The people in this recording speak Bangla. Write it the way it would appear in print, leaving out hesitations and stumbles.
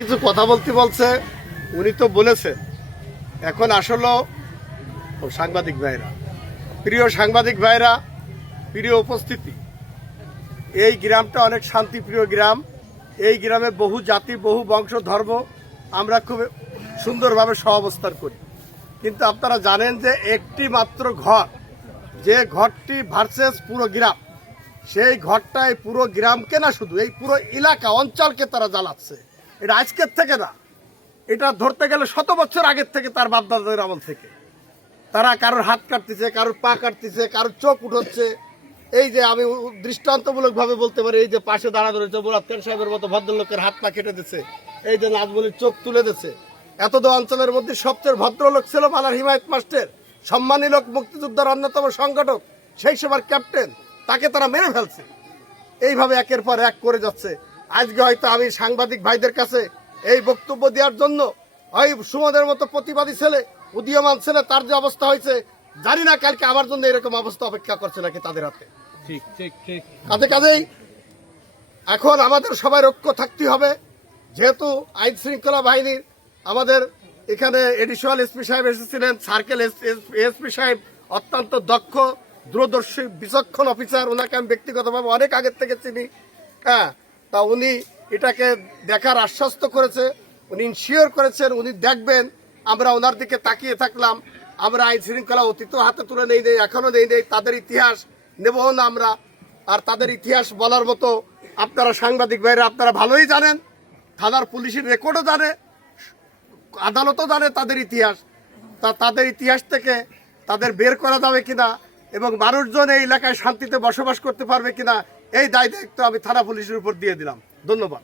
কিছু কথা বলতে বলছে, উনি তো বলেছেন। এখন আসলে সাংবাদিক ভাইরা, প্রিয় সাংবাদিক ভাইরা, প্রিয় উপস্থিতি, এই গ্রামটা অনেক শান্তিপ্রিয় গ্রাম। এই গ্রামে বহু জাতি, বহু বংশ, ধর্ম আমরা খুব সুন্দরভাবে সহাবস্থান করি। কিন্তু আপনারা জানেন যে একটি মাত্র ঘর, যে ঘরটি ভার্সেস পুরো গ্রাম, সেই ঘরটাই পুরো গ্রামকে না, শুধু এই পুরো এলাকা অঞ্চলকে তারা জ্বালাচ্ছে। এটা আজকের থেকে না, এটা ধরতে গেলে 100 বছর আগের থেকে, তার বাপদাদাদের আমল থেকে তারা কারোর হাত কাটতেছে, কারোর পা কাটতেছে, কারোর চোখ উঠোচ্ছে। এই যে আমি দৃষ্টান্তমূলকভাবে বলতে পারি, এই যে পাশে দাঁড়ানো রয়েছে মুরাদ খান সাহেবের মতো ভদ্রলোকের হাত পা কেটে দিচ্ছে, এই যে নাজমুলের চোখ তুলে দিচ্ছে। এতদ অঞ্চলের মধ্যে সবচেয়ে ভদ্রলোক ছিল মালার হিমায়ত মাস্টার, সম্মানী লোক, মুক্তিযোদ্ধার অন্যতম সংগঠক, সেই সবার ক্যাপ্টেন, তাকে তারা মেরে ফেলছে। এইভাবে একের পর এক করে যাচ্ছে। আজকে হয়তো আমি সাংবাদিক ভাইদের কাছে এই বক্তব্য দেওয়ার জন্য, ওই সুমনের মতো প্রতিবাদী ছেলে, উদীয়মান ছেলে, তার যে অবস্থা হয়েছে, জানি না কালকে আমার জন্য এরকম অবস্থা অপেক্ষা করছে নাকি তাদের হাতে। কাজেই এখন আমাদের সবাই ঐক্য থাকতে হবে। যেহেতু আইন শৃঙ্খলা বাহিনীর আমাদের এখানে এডিশনাল এসপি সাহেব এসেছিলেন, সার্কেল এসপি সাহেব অত্যন্ত দক্ষ, দূরদর্শী, বিচক্ষণ অফিসার। ওনাকে আমি ব্যক্তিগতভাবে অনেক আগের থেকে চিনি। হ্যাঁ, তা উনি এটাকে দেখার আশ্বস্ত করেছে, উনি ইনশিওর করেছেন, উনি দেখবেন। আমরা ওনার দিকে তাকিয়ে থাকলাম। আমরা আইন শৃঙ্খলা অতীত হাতে তুলে নেই, এখনো নেই, তাদের ইতিহাস নেব না আমরা। আর তাদের ইতিহাস বলার মতো আপনারা সাংবাদিক ভাইরা, আপনারা ভালোই জানেন, থানার পুলিশের রেকর্ডও জানে, আদালতও জানে তাদের ইতিহাস। তা তাদের ইতিহাস থেকে তাদের বের করা যাবে কিনা এবং মানুষজন এই এলাকায় শান্তিতে বসবাস করতে পারবে কিনা, এই দায় দায়িত্ব আমি থানা পুলিশের উপর দিয়ে দিলাম। ধন্যবাদ।